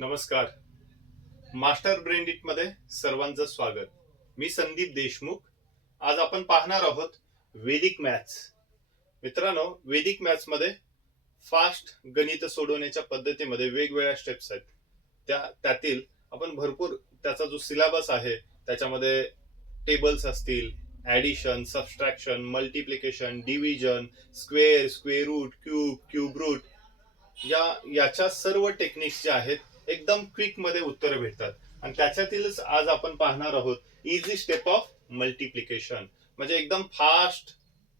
नमस्कार. मास्टर ब्रेंडिट मध्ये सर्वांचं स्वागत. मी संदीप देशमुख. आज आपण पाहणार आहोत वैदिक मॅथ्स. मित्रांनो, वैदिक मॅथ्स मध्ये फास्ट गणित सोडवण्याच्या पद्धतीमध्ये वेगवेगळ्या स्टेप्स आहेत. त्यातील आपण भरपूर त्याचा जो सिलेबस आहे त्याच्यामध्ये टेबल्स असतील, addition, subtraction, multiplication, division, square root, cube root, याच्या सर्व टेक्निक्स ज्या आहेत एकदम क्विक मध्ये उत्तर भेटतात. आणि त्याच्यातीलच आज आपण पाहणार आहोत इझी स्टेप ऑफ मल्टिप्लिकेशन. म्हणजे एकदम फास्ट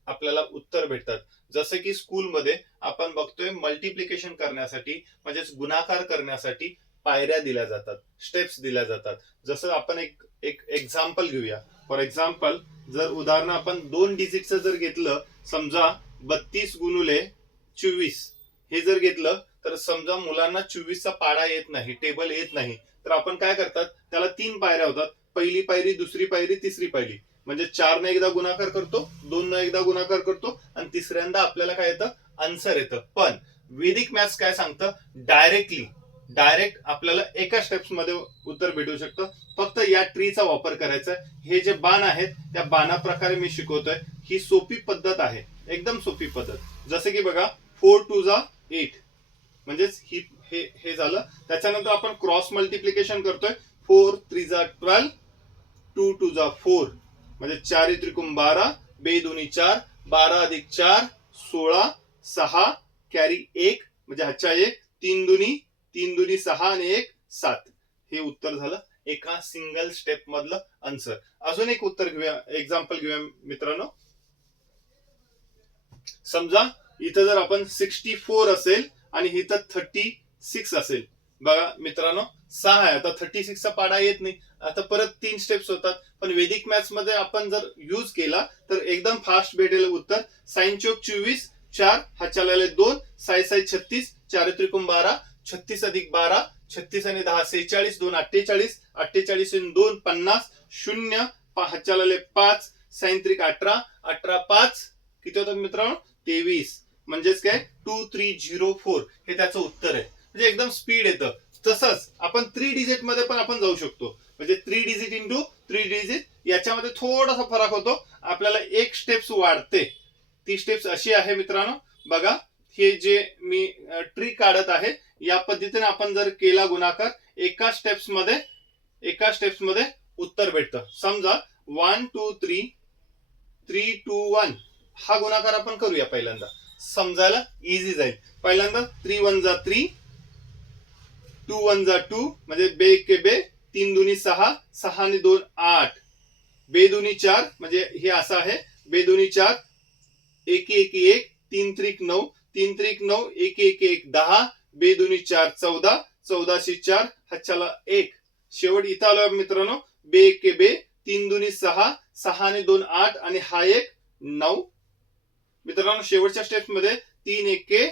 आपल्याला उत्तर भेटतात. जसं की स्कूलमध्ये आपण बघतोय मल्टिप्लिकेशन करण्यासाठी म्हणजेच गुणाकार करण्यासाठी पायऱ्या दिल्या जातात, स्टेप्स दिल्या जातात. जसं आपण एक एक्झाम्पल घेऊया. फॉर एक्झाम्पल, जर उदाहरण आपण 2 डिजिटचं जर घेतलं, समजा 32 गुणुले 24 हे जर घेतलं, तर समजा मुलांना 24 चा पाडा येत नाही, टेबल येत नाही, तर आपण काय करतात, त्याला 3 पायऱ्या होतात. पहिली पायरी, दुसरी पायरी, तिसरी पायरी. म्हणजे 4 ने एकदा गुणाकार करतो, 2 ने एकदा गुणाकार करतो आणि तिसऱ्यांदा आपल्याला काय येतं, आन्सर येतं. पण वैदिक मॅथ्स काय सांगतं, डायरेक्ट आपल्याला एका स्टेप्स मध्ये उत्तर भेटू शकतं. फक्त या ट्रीचा वापर करायचा. हे जे बाण आहेत त्या बाणाप्रकारे मी शिकवतोय. ही सोपी पद्धत आहे, एकदम सोपी पद्धत. जसे की बघा, 4 2 जा 8 म्हणजेच हे झालं. त्याच्यानंतर आपण क्रॉस मल्टिप्लिकेशन करतोय. 4 3 जा 12, 2 2 जा 4 म्हणजे 4 त्रिकोण 12, 2 दुनी 4, 12 अधिक 4 16, 6 कॅरी 1 म्हणजे हातच्या 1, 3 दुनी 6 आणि 1 7. हे उत्तर झालं एका सिंगल स्टेप मधलं आन्सर. अजून एक उत्तर घेऊया, एक्झाम्पल घेऊया मित्रांनो. समजा इथं जर आपण 64 असेल आणि इथं 36 असेल. बघा मित्रांनो, 6 आहे. आता 36 चा पाडा येत नाही. आता परत 3 स्टेप्स होतात. पण वैदिक मॅथ्स मध्ये आपण जर यूज केला तर एकदम फास्ट भेटेल उत्तर. साइन चौक 24, 4 हा चालले 2, 6 6 36, 4 त्रिकोण 12, 36 अधिक 12, 36 आणि 10 46, 2 48, 48 आणि 2 50, 0 हा चालले 5, साइन त्रिक 18, 18 5 किती होतात मित्रांनो, 23. म्हणजेच काय, 2304 हे त्याचं उत्तर आहे. म्हणजे एकदम स्पीड येतं. तसंच आपण 3 डिजिट मध्ये पण आपण जाऊ शकतो. म्हणजे 3 डिजिट इंटू 3 डिजिट, याच्यामध्ये थोडासा फरक होतो. आपल्याला एक स्टेप्स वाढते. ती स्टेप्स अशी आहे मित्रांनो, बघा हे जे मी ट्री काढत आहे या पद्धतीने आपण जर केला गुणाकार, एका स्टेप्स मध्ये उत्तर भेटतं. समजा 1 2 3 3 2 1 हा गुणाकार आपण करूया. पहिल्यांदा समजायला इझी जाईल. पहिल्यांदा 3 1 जा 3, 2 1 जा 2 म्हणजे 2 के 2, 3 दुनी 6, 6 आणि 2 8, 2 दुनी 4 म्हणजे हे असं आहे. 2 दुनी 4, 1 1 1, 3 त्रिक 9, 3 त्रिक 9, 1 1 1 10, 2 दुनी 4 14, 14 शी 4 हातच्याला 1. शेवट इथं आलो मित्रांनो. 2 के 2, 3 दुनी 6, 6 आणि 2 8 आणि हा 1 9. मित्रांनो, शेवटच्या स्टेप्स मध्ये 3 1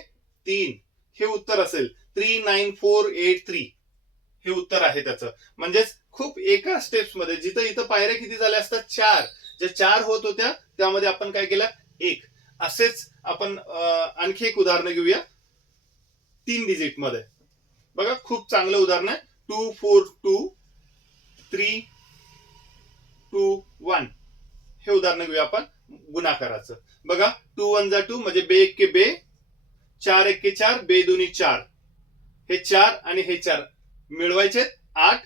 3 हे उत्तर असेल. 39483 हे उत्तर आहे त्याचं. म्हणजेच खूप एका स्टेप्स मध्ये, जिथं इथं पायऱ्या किती झाल्या असतात, 4. ज्या 4 होत होत्या त्यामध्ये आपण काय केलं, 1. असेच आपण आणखी एक उदाहरण घेऊया 3 डिजिट मध्ये. बघा खूप चांगलं उदाहरण आहे. 2 4 2 3 2 1 हे उदाहरण घेऊया आपण गुणाकाराचं. बघा 2 1 जा 2 म्हणजे 2 1 के 2, 4 1 के 4, 2 दुनी 4 हे 4 आणि हे 4 मिळवायचे 8.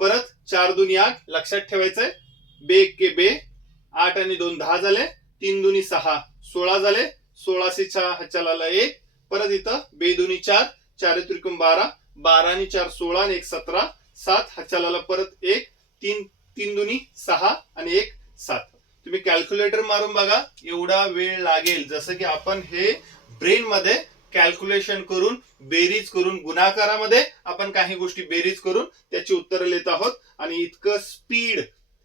परत 4 दुनी 8 लक्षात ठेवायचंय. 2 1 के 2, 8 आणि 2 10 झाले, 3 दुनी 6 16 झाले, 16 से 6 हातच्याला 1. परत इथं 2 दुनी 4, 4 त्रिकोण 12, 12 आणि 4 16 आणि 1 17, 7 हातच्याला परत 1, 3 दुनी 6 आणि 1 7. तुम्ही कॅल्क्युलेटर मारून बघा, एवढा वेळ लागेल. जसं की आपण हे ब्रेन मध्ये कॅल्क्युलेशन करून, बेरीज करून, गुणाकारामध्ये आपण काही गोष्टी बेरीज करून त्याची उत्तरं लिहित आहोत. आणि इतकं स्पीड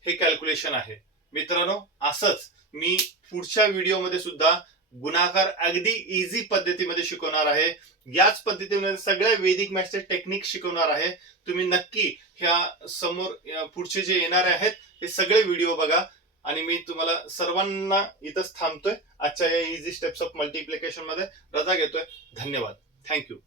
हे कॅल्क्युलेशन आहे मित्रांनो. असंच मी पुढच्या व्हिडिओमध्ये सुद्धा गुणाकार अगदी इझी पद्धतीमध्ये शिकवणार आहे. याच पद्धतीने सगळ्या वैदिक मॅथ्सचे टेक्निक शिकवणार आहे. तुम्ही नक्की ह्या समोर पुढचे जे येणारे आहेत हे सगळे व्हिडिओ बघा. आणि मी तुम्हाला सर्वांना इथंच थांबतोय. आजच्या या इझी स्टेप्स ऑफ मल्टिप्लिकेशन मध्ये रजा घेतोय. धन्यवाद. थँक्यू.